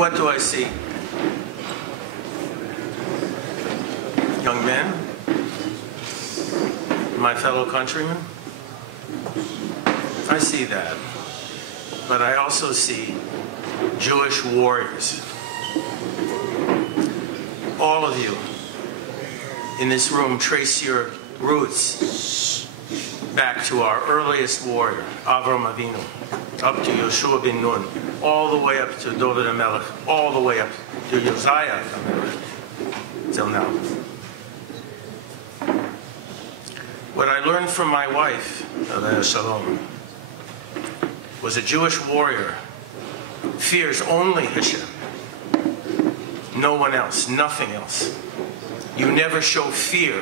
What do I see? Young men? My fellow countrymen? I see that. But I also see Jewish warriors. All of you in this room trace your roots back to our earliest warrior, Avram Avinu, up to Yoshua ben Nun, all the way up to David HaMelech, all the way up to Josiah HaMelech, till now. What I learned from my wife, Aleh Shalom, was a Jewish warrior fears only Hashem. No one else, nothing else. You never show fear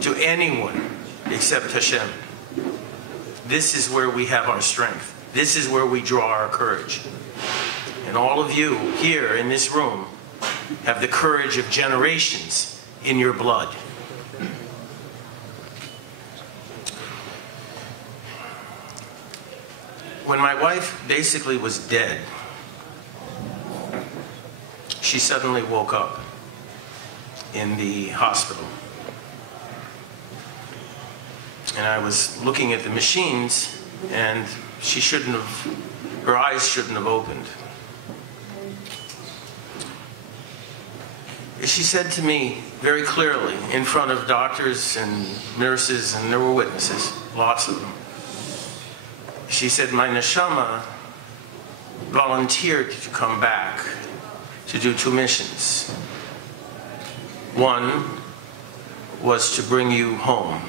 to anyone except Hashem. This is where we have our strength. This is where we draw our courage. And all of you here in this room have the courage of generations in your blood. When my wife basically was dead, she suddenly woke up in the hospital. And I was looking at the machines, and she shouldn't have, her eyes shouldn't have opened. She said to me very clearly, in front of doctors and nurses, and there were witnesses, lots of them. She said, my neshama volunteered to come back to do 2 missions. One was to bring you home.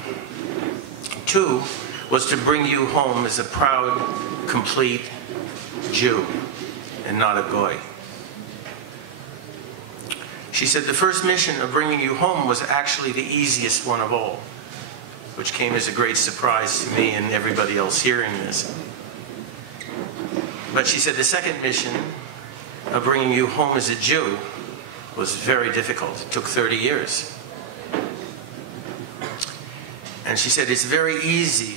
2 was to bring you home as a proud, complete Jew and not a goy. She said the first mission of bringing you home was actually the easiest one of all, which came as a great surprise to me and everybody else hearing this. But she said the second mission of bringing you home as a Jew was very difficult. It took 30 years. And she said it's very easy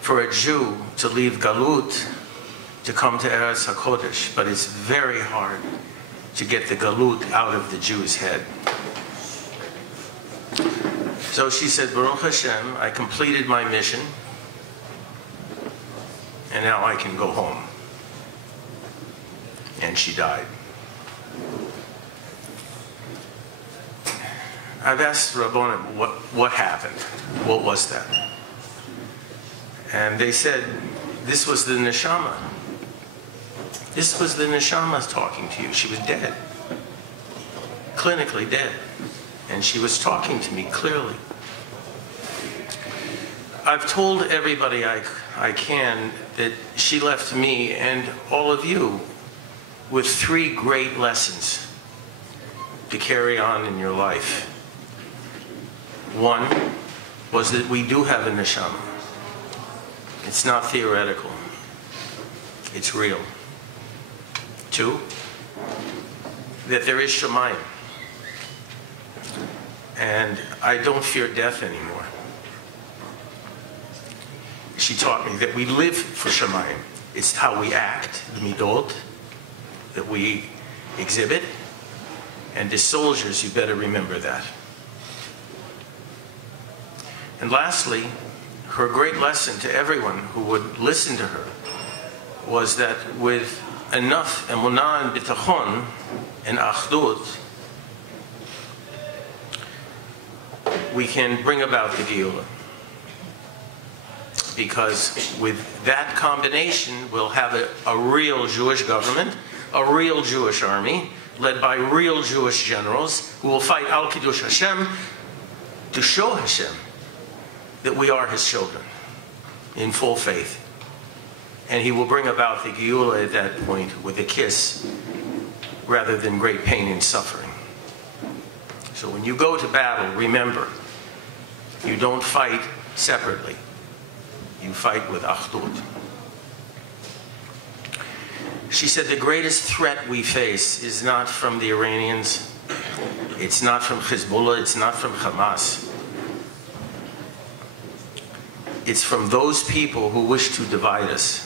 for a Jew to leave Galut to come to Eretz HaKodesh, but it's very hard to get the Galut out of the Jew's head. So she said, Baruch Hashem, I completed my mission, and now I can go home. And she died. I've asked Rabbonim what happened. What was that? And they said, this was the neshama. This was the neshama talking to you. She was dead. Clinically dead. And she was talking to me clearly. I've told everybody I can that she left me and all of you with 3 great lessons to carry on in your life. One was that we do have a neshama. It's not theoretical. It's real. 2, that there is Shemayim. And I don't fear death anymore. She taught me that we live for Shemayim. It's how we act, the midot, that we exhibit. And as soldiers, you better remember that. And lastly, her great lesson to everyone who would listen to her was that with enough emunah and bitachon and achdut, we can bring about the Geula. Because with that combination, we'll have a real Jewish government, a real Jewish army, led by real Jewish generals who will fight Al Kiddush Hashem to show Hashem that we are His children in full faith. And He will bring about the Geula at that point with a kiss rather than great pain and suffering. So when you go to battle, remember, you don't fight separately. You fight with achdut. She said the greatest threat we face is not from the Iranians, it's not from Hezbollah, it's not from Hamas. It's from those people who wish to divide us.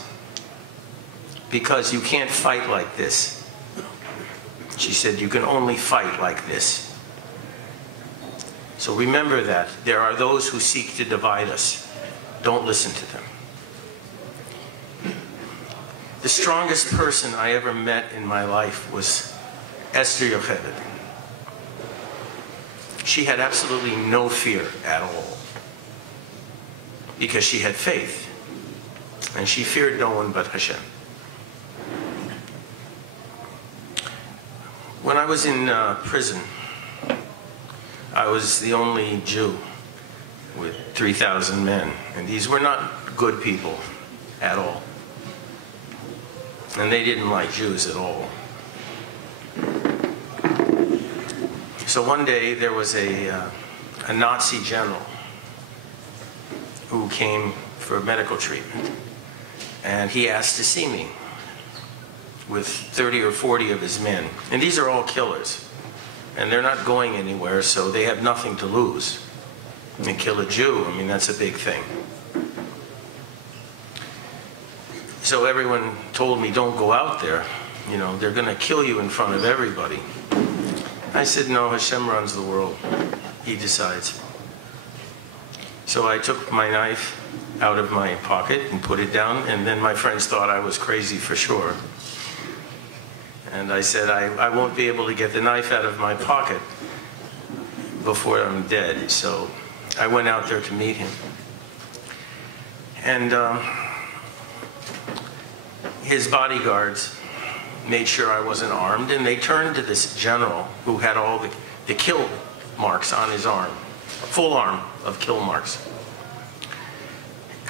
Because you can't fight like this. She said, you can only fight like this. So remember that. There are those who seek to divide us. Don't listen to them. The strongest person I ever met in my life was Esther Yocheved. She had absolutely no fear at all because she had faith. And she feared no one but Hashem. When I was in prison, I was the only Jew with 3,000 men. And these were not good people at all. And they didn't like Jews at all. So one day there was a Nazi general who came for medical treatment. And he asked to see me with 30 or 40 of his men. And these are all killers. And they're not going anywhere, so they have nothing to lose. And kill a Jew, I mean, that's a big thing. So everyone told me, don't go out there. You know, they're going to kill you in front of everybody. I said, no, Hashem runs the world. He decides. So I took my knife out of my pocket and put it down, and then my friends thought I was crazy for sure. And I said, I won't be able to get the knife out of my pocket before I'm dead. So I went out there to meet him. And his bodyguards made sure I wasn't armed, and they turned to this general who had all the kill marks on his arm, full arm of kill marks.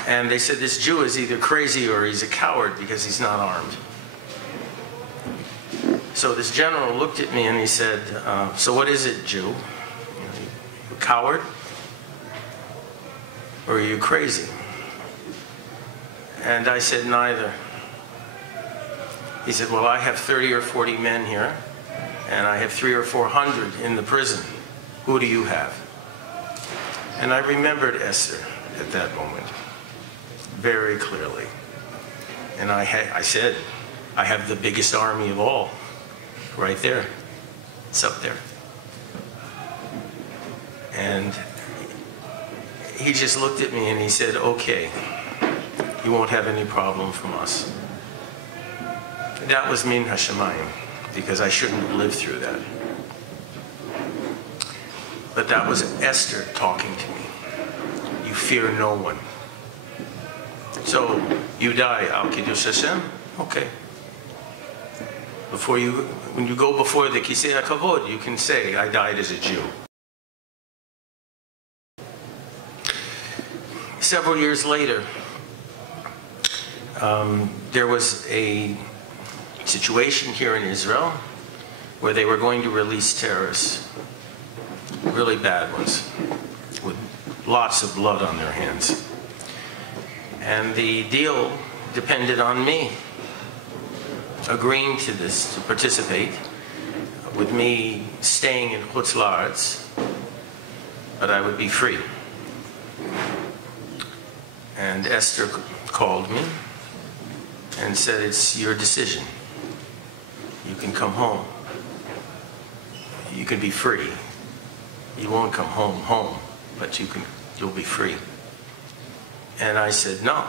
And they said, this Jew is either crazy or he's a coward because he's not armed. So this general looked at me and he said, so what is it, Jew? You a coward? Or are you crazy? And I said, neither. He said, well, I have 30 or 40 men here, and I have 300 or 400 in the prison. Who do you have? And I remembered Esther at that moment very clearly. And I said, I have the biggest army of all, right there. It's up there. And he just looked at me and he said, okay, you won't have any problem from us. That was min hashamayim, because I shouldn't have lived through that. But that was Esther talking to me. You fear no one. So you die al kiddush Hashem? Okay. When you go before the kisei hakavod, you can say, I died as a Jew. Several years later, there was a situation here in Israel where they were going to release terrorists, really bad ones, with lots of blood on their hands. And the deal depended on me agreeing to this, to participate, with me staying in Pulard, but I would be free. And Esther called me and said, it's your decision. You can come home. You can be free. You won't come home, but you'll be free. And I said, no.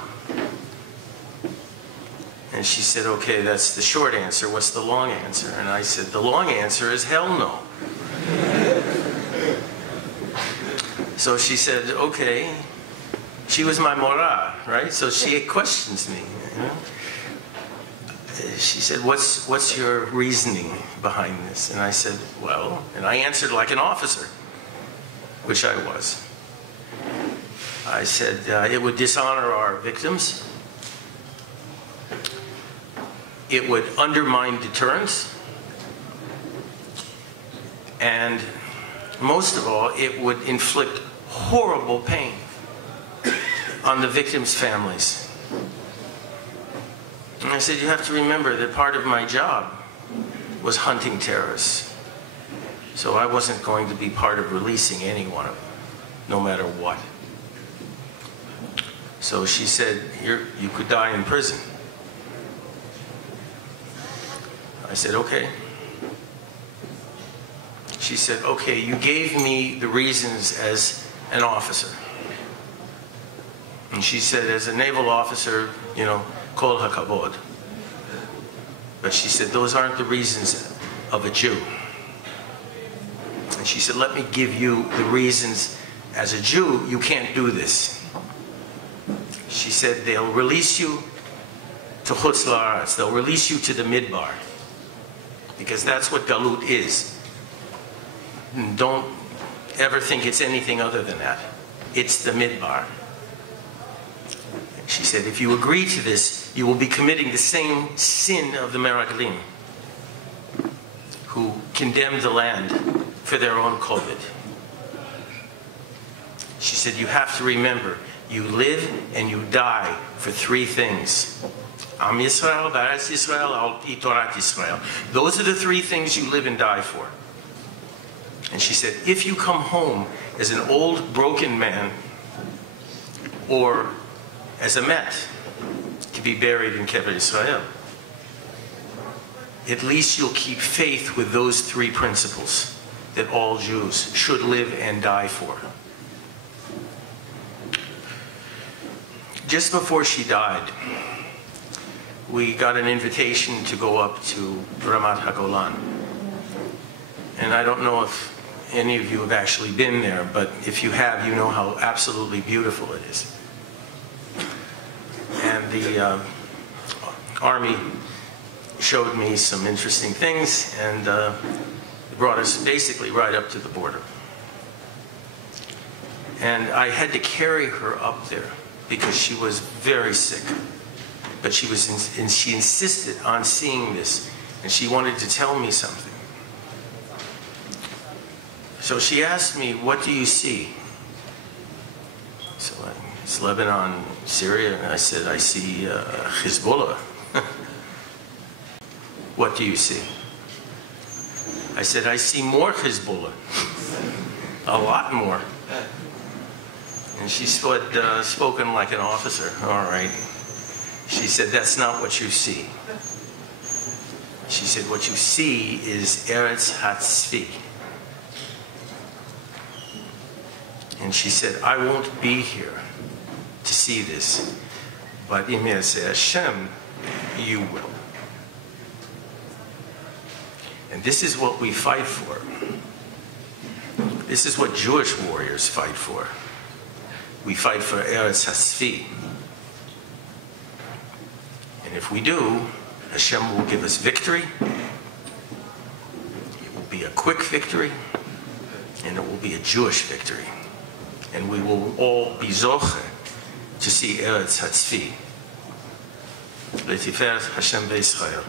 And she said, okay, that's the short answer. What's the long answer? And I said, the long answer is hell no. So she said, okay. She was my morah, right? So she questions me. You know? She said, what's your reasoning behind this? And I said, well, and I answered like an officer, which I was. I said, it would dishonor our victims. It would undermine deterrence. And most of all, it would inflict horrible pain on the victims' families. And I said, you have to remember that part of my job was hunting terrorists. So I wasn't going to be part of releasing any one of them, no matter what. So she said, you could die in prison. I said, okay. she said, okay, you gave me the reasons as an officer. And she said, as a naval officer, you know, kol hakavod. But she said, those aren't the reasons of a Jew. And she said, let me give you the reasons. As a Jew, you can't do this. She said, they'll release you to chutz la'aretz. They'll release you to the midbar. Because that's what galut is. And don't ever think it's anything other than that. It's the midbar. She said, if you agree to this, you will be committing the same sin of the Meraglim, who condemned the land for their own koved. She said, you have to remember, you live and you die for three things. Am Yisrael, B'aretz Yisrael, Al Pi Torat Yisrael. Those are the three things you live and die for. And she said, if you come home as an old, broken man, or as a met, to be buried in Kever Yisrael, at least you'll keep faith with those three principles that all Jews should live and die for. Just before she died, we got an invitation to go up to Ramat HaGolan. And I don't know if any of you have actually been there, but if you have, you know how absolutely beautiful it is. And the Army showed me some interesting things, and it brought us basically right up to the border. And I had to carry her up there because she was very sick. But she insisted on seeing this, and she wanted to tell me something. So she asked me, what do you see? So it's Lebanon, Syria, and I said, I see Hezbollah. What do you see? I said, I see more Hezbollah. A lot more. And she said, spoken like an officer. All right. She said, that's not what you see. She said, what you see is Eretz Hatzvi. And she said, I won't be here to see this, but Im Yaseh Hashem, you will. And this is what we fight for. This is what Jewish warriors fight for. We fight for Eretz Hatzvi. And if we do, Hashem will give us victory. It will be a quick victory, and it will be a Jewish victory. And we will all be zoche to see Eretz Hatzvi. L'tiferet Hashem B'Yisrael.